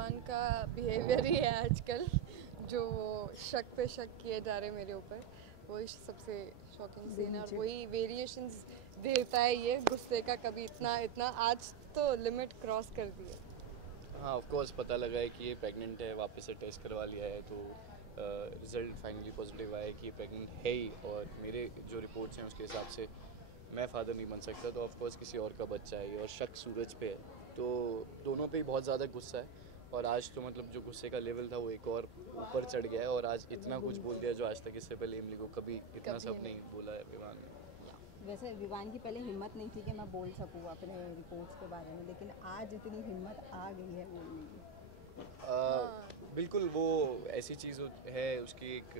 विवान का बिहेवियर ही है आजकल, जो वो शक पे शक किए जा रहे मेरे ऊपर, वही सबसे शॉकिंग सीन है। और वही वेरिएशंस देता है ये गुस्से का, कभी इतना इतना, आज तो लिमिट क्रॉस कर दी है। हाँ, ऑफ कोर्स पता लगा है कि ये प्रेग्नेंट है, वापस से टेस्ट करवा लिया है तो रिज़ल्ट फाइनली पॉजिटिव आया है कि ये प्रेग्नेंट है ही। और मेरे जो रिपोर्ट्स हैं उसके हिसाब से मैं फादर नहीं बन सकता, तो ऑफ कोर्स किसी और का बच्चा है और शक सूरज पे है। तो दोनों पे ही बहुत ज़्यादा गुस्सा है। और आज तो मतलब जो गुस्से का लेवल था वो एक और ऊपर चढ़ गया है और आज इतना कुछ बोल दिया जो आज तक इससे पहले इमली को कभी इतना सब नहीं बोला है विवान ने। वैसे विवान की पहले हिम्मत नहीं थी कि मैं बोल सकूँ अपने रिपोर्ट्स के बारे में, लेकिन आज इतनी हिम्मत आ गई है बोलने की। बिल्कुल, वो ऐसी चीज़ है उसकी एक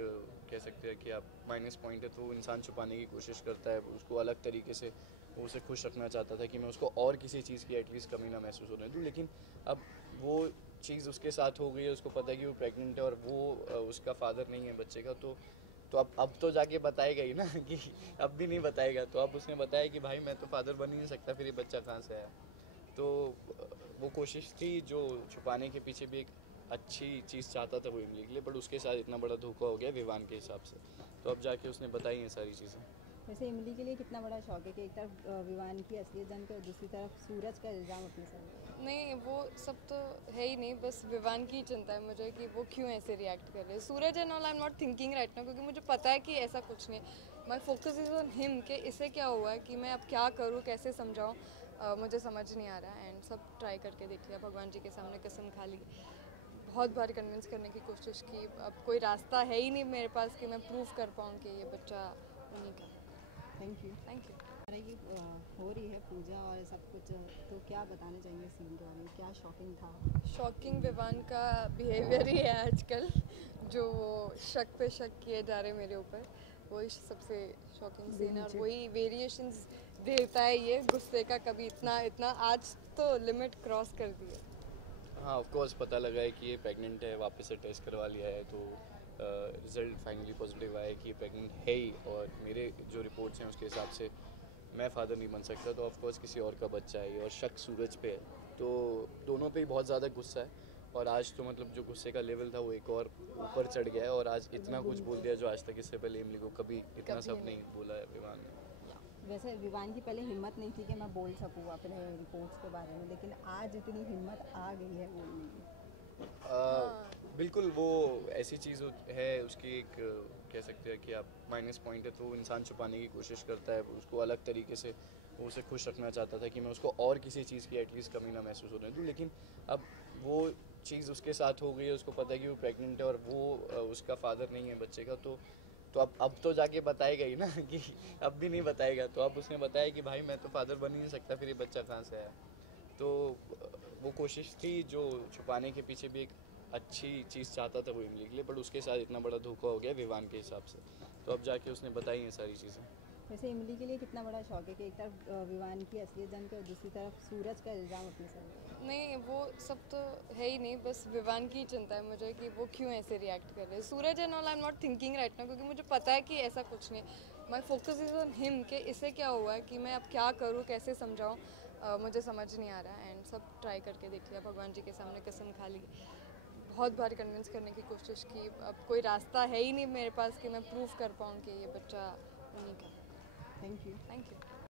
कह सकते हैं कि आप माइनस पॉइंट है, तो वो इंसान छुपाने की कोशिश करता है उसको अलग तरीके से। वो उसे खुश रखना चाहता था कि मैं उसको और किसी चीज़ की एटलीस्ट कमी ना महसूस होने दूँ, लेकिन अब वो चीज़ उसके साथ हो गई है। उसको पता है कि वो प्रेग्नेंट है और वो उसका फादर नहीं है बच्चे का। तो अब तो जाके बताएगा ही ना कि अब भी नहीं बताएगा। तो अब उसने बताया कि भाई मैं तो फादर बन ही नहीं सकता, फिर ये बच्चा कहाँ से आया। तो वो कोशिश थी जो छुपाने के पीछे भी एक अच्छी चीज़ चाहता था वो इमली के लिए, बट उसके साथ इतना बड़ा धोखा हो गया विवान के हिसाब से। तो अब जाके उसने बताई हैं सारी चीज़ें। वैसे इमली के लिए कितना बड़ा शौक है कि एक तरफ विवान की असलियत जानकर और दूसरी तरफ सूरज का इल्ज़ाम अपने सर। नहीं, वो सब तो है ही नहीं, बस विवान की चिंता है मुझे कि वो क्यों ऐसे रिएक्ट कर रहे हैं। Suraj and all I am not thinking right now, क्योंकि मुझे पता है कि ऐसा कुछ नहीं है। My focus is on him कि इसे क्या हुआ है, कि मैं अब क्या करूँ, कैसे समझाऊँ, मुझे समझ नहीं आ रहा है। एंड सब ट्राई करके देख लिया, भगवान जी के सामने कसम खा ली, बहुत बार कन्विंस करने की कोशिश की। अब कोई रास्ता है ही नहीं मेरे पास कि मैं प्रूव कर पाऊँ कि ये बच्चा उन्हीं का। Thank you. Thank you. ये हो रही है पूजा और सब कुछ, तो क्या बताना चाहेंगे सीन के बारे में, क्या शॉकिंग था? शॉकिंग विवान का बिहेवियर ही है आजकल, जो वो शक पे शक किए जा रहे मेरे ऊपर, वही सबसे शॉकिंग सीन है। और वही वेरिएशंस देता है ये गुस्से का, कभी इतना इतना, आज तो लिमिट क्रॉस कर दी है। हाँ, ऑफ कोर्स पता लगा है कि ये प्रेग्नेंट है, वापस से टेस्ट करवा लिया है तो रिज़ल्ट फाइनली पॉजिटिव आया है कि ये प्रेग्नेंट है ही। और मेरे जो रिपोर्ट्स हैं उसके हिसाब से मैं फादर नहीं बन सकता, तो ऑफ कोर्स किसी और का बच्चा है और शक सूरज पे है। तो दोनों पे ही बहुत ज़्यादा गुस्सा है। और आज तो मतलब जो गुस्से का लेवल था वो एक और ऊपर चढ़ गया है और आज इतना कुछ बोल दिया जो आज तक इससे पहले इमली को कभी इतना सब नहीं बोला है विवान ने। वैसे विवान की पहले हिम्मत नहीं थी कि मैं बोल सकूँ अपने रिपोर्ट्स के बारे में, लेकिन आज इतनी हिम्मत आ गई है बोलने की। बिल्कुल, वो ऐसी चीज़ है उसकी एक कह सकते हैं कि आप माइनस पॉइंट है, तो वो इंसान छुपाने की कोशिश करता है उसको अलग तरीके से। वो उसे खुश रखना चाहता था कि मैं उसको और किसी चीज़ की एटलीस्ट कमी ना महसूस होने दूँ, लेकिन अब वो चीज़ उसके साथ हो गई है। उसको पता है कि वो प्रेग्नेंट है और वो उसका फादर नहीं है बच्चे का। तो अब तो जाके बताएगा ही ना कि अब भी नहीं बताएगा। तो अब उसने बताया कि भाई मैं तो फादर बन ही नहीं सकता, फिर ये बच्चा कहाँ से आया। तो वो कोशिश थी जो छुपाने के पीछे भी एक अच्छी चीज़ चाहता था वो इमली के लिए, बट उसके साथ इतना बड़ा धोखा हो गया विवान के हिसाब से। तो अब जाके उसने बताई हैं सारी चीज़ें। वैसे इमली के लिए कितना बड़ा शौक है कि एक तरफ विवान की असलियत जानकर और दूसरी तरफ सूरज का इल्ज़ाम अपने सर। नहीं, वो सब तो है ही नहीं, बस विवान की चिंता है मुझे कि वो क्यों ऐसे रिएक्ट कर रहे हैं। Suraj and all I am not thinking right now, क्योंकि मुझे पता है कि ऐसा कुछ नहीं है। My focus is on him कि इसे क्या हुआ है, कि मैं अब क्या करूँ, कैसे समझाऊँ, मुझे समझ नहीं आ रहा है। एंड सब ट्राई करके देख लिया, भगवान जी के सामने कसम खा ली, बहुत बार कन्विंस करने की कोशिश की। अब कोई रास्ता है ही नहीं मेरे पास कि मैं प्रूव कर पाऊँ कि ये बच्चा उन्हीं का। Thank you. Thank you.